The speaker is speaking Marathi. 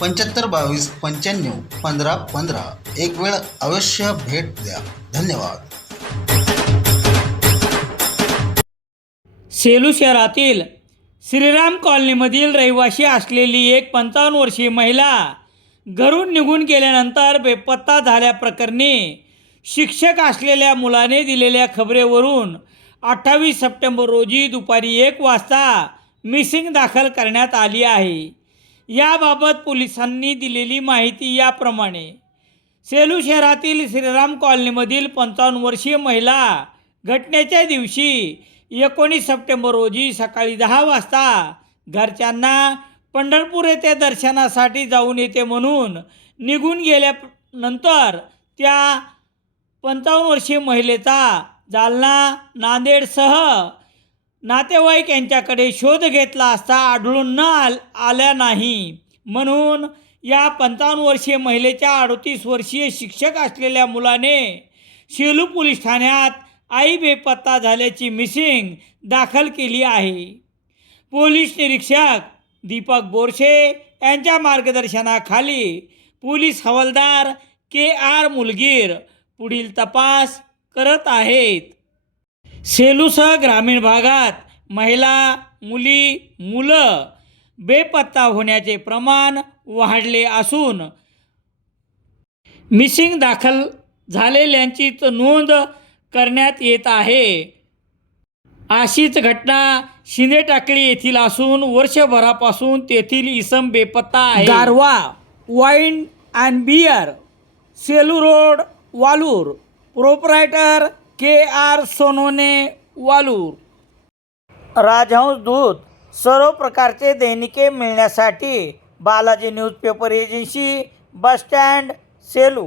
पंच्याहत्तर बावीस पंच्याण्णव पंधरा पंधरा. एक वेळ अवश्य भेट द्या. धन्यवाद. सेलू शहरातील श्रीराम कॉलनीमधील रहिवासी असलेली एक पंचावन्न वर्षीय महिला घरून निघून गेल्यानंतर बेपत्ता झाल्याप्रकरणी शिक्षक असलेल्या मुलाने दिलेल्या खबरेवरून अठ्ठावीस सप्टेंबर रोजी दुपारी एक वाजता मिसिंग दाखल करण्यात आली आहे. याबाबत पोलिसांनी दिलेली माहिती याप्रमाणे. सेलू शहरातील श्रीराम कॉलनीमधील पंचावन्न वर्षीय महिला घटनेच्या दिवशी एकोणीस सप्टेंबर रोजी सकाळी दहा वाजता घरच्यांना पंढरपूर येथे दर्शनासाठी जाऊन येते म्हणून निघून गेल्यानंतर त्या पंचावन्न वर्षीय महिलेचा जालना नांदेडसह नातेवाईक यांच्याकडे शोध घेतला असता आढळून न आल आल्या नाही. म्हणून या पंचावन्न वर्षीय महिलेच्या अडतीस वर्षीय शिक्षक असलेल्या मुलाने शेलू पोलीस ठाण्यात आई बेपत्ता झाल्याची मिसिंग दाखल केली आहे. पोलीस निरीक्षक दीपक बोरशे यांच्या मार्गदर्शनाखाली पोलीस हवालदार के आर मुलगीर पुढील तपास करत आहेत. सेलूसह ग्रामीण भागात महिला मुली मुलं बेपत्ता होण्याचे प्रमाण वाढले असून मिसिंग दाखल झालेल्यांची नोंद करण्यात येत आहे. अशीच घटना शिंदे टाकळी येथील असून वर्षभरापासून तेथील इसम बेपत्ता आहे. Garva wine and beer Selu road Valur proprietor K R Sonone Valur. Rajhans दूत सर्व प्रकारचे दैनिके मिळण्यासाठी Balaji newspaper agency bus stand Selu.